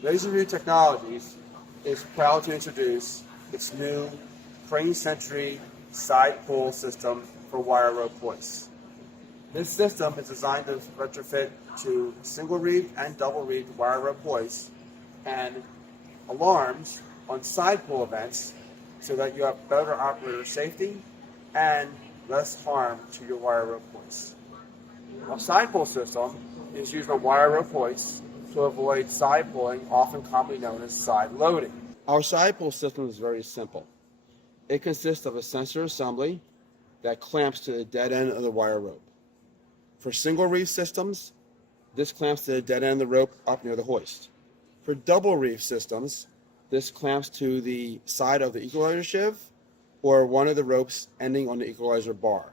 Laser Technologies is proud to introduce its new Crane Sentry side pull system for wire rope hoists. This system is designed to retrofit to single reed and double reed wire rope hoists and alarms on side pull events so that you have better operator safety and less harm to your wire rope hoists. A side pull system is used on wire rope hoists to avoid side pulling, often commonly known as side loading. Our side pull system is very simple. It consists of a sensor assembly that clamps to the dead end of the wire rope. For single reef systems, this clamps to the dead end of the rope up near the hoist. For double reef systems, this clamps to the side of the equalizer sheave or one of the ropes ending on the equalizer bar.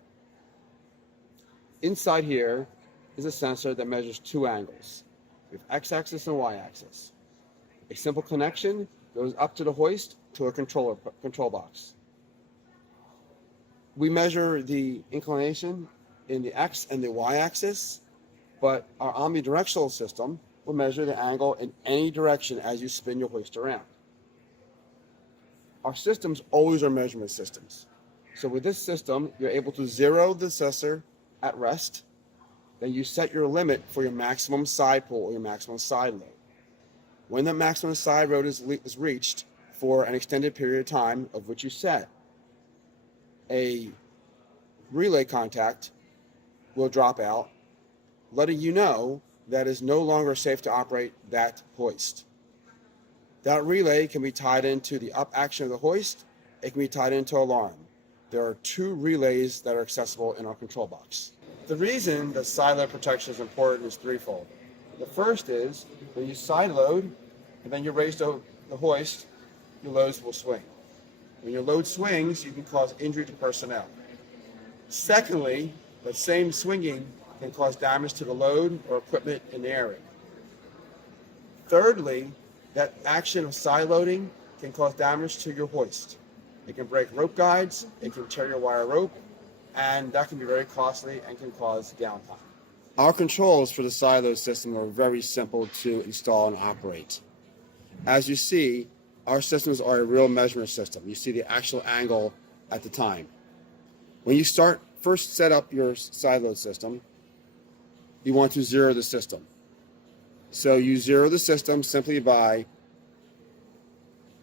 Inside here is a sensor that measures two angles. We have x-axis and y-axis. A simple connection goes up to the hoist to a control box. We measure the inclination in the x and the y-axis, but our omnidirectional system will measure the angle in any direction as you spin your hoist around. Our systems always are measurement systems. So with this system, you're able to zero the sensor at rest. Then you set your limit for your maximum side pull or your maximum side load. When the maximum side load is reached for an extended period of time of which you set, a relay contact will drop out, letting you know that it is no longer safe to operate that hoist. That relay can be tied into the up action of the hoist. It can be tied into alarm. There are two relays that are accessible in our control box. The reason that side load protection is important is threefold. The first is when you side load and then you raise the hoist, your loads will swing. When your load swings, you can cause injury to personnel. Secondly, that same swinging can cause damage to the load or equipment in the area. Thirdly, that action of side loading can cause damage to your hoist. It can break rope guides, it can tear your wire rope, and that can be very costly and can cause downtime. Our controls for the side load system are very simple to install and operate. As you see, our systems are a real measurement system. You see the actual angle at the time. When you first set up your side load system, you want to zero the system. So you zero the system simply by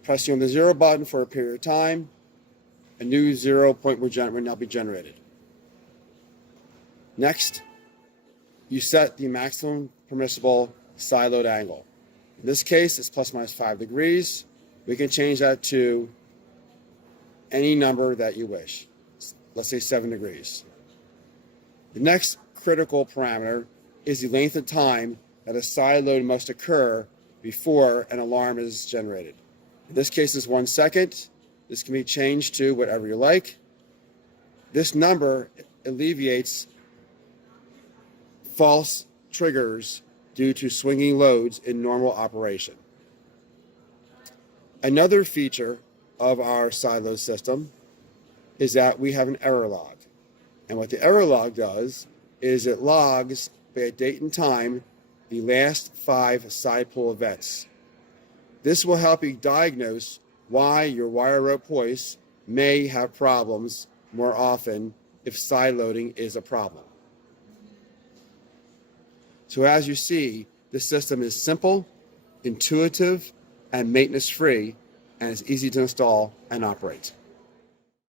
pressing on the zero button for a period of time. A new 0 point will now be generated. Next, you set the maximum permissible side load angle. In this case, it's plus minus 5 degrees. We can change that to any number that you wish. Let's say 7 degrees. The next critical parameter is the length of time that a side load must occur before an alarm is generated. In this case, it's 1 second. This can be changed to whatever you like. This number alleviates false triggers due to swinging loads in normal operation. Another feature of our side load system is that we have an error log. And what the error log does is it logs by a date and time the last 5 side pull events. This will help you diagnose why your wire rope hoist may have problems more often if side loading is a problem. So as you see, this system is simple, intuitive, and maintenance-free, and it's easy to install and operate.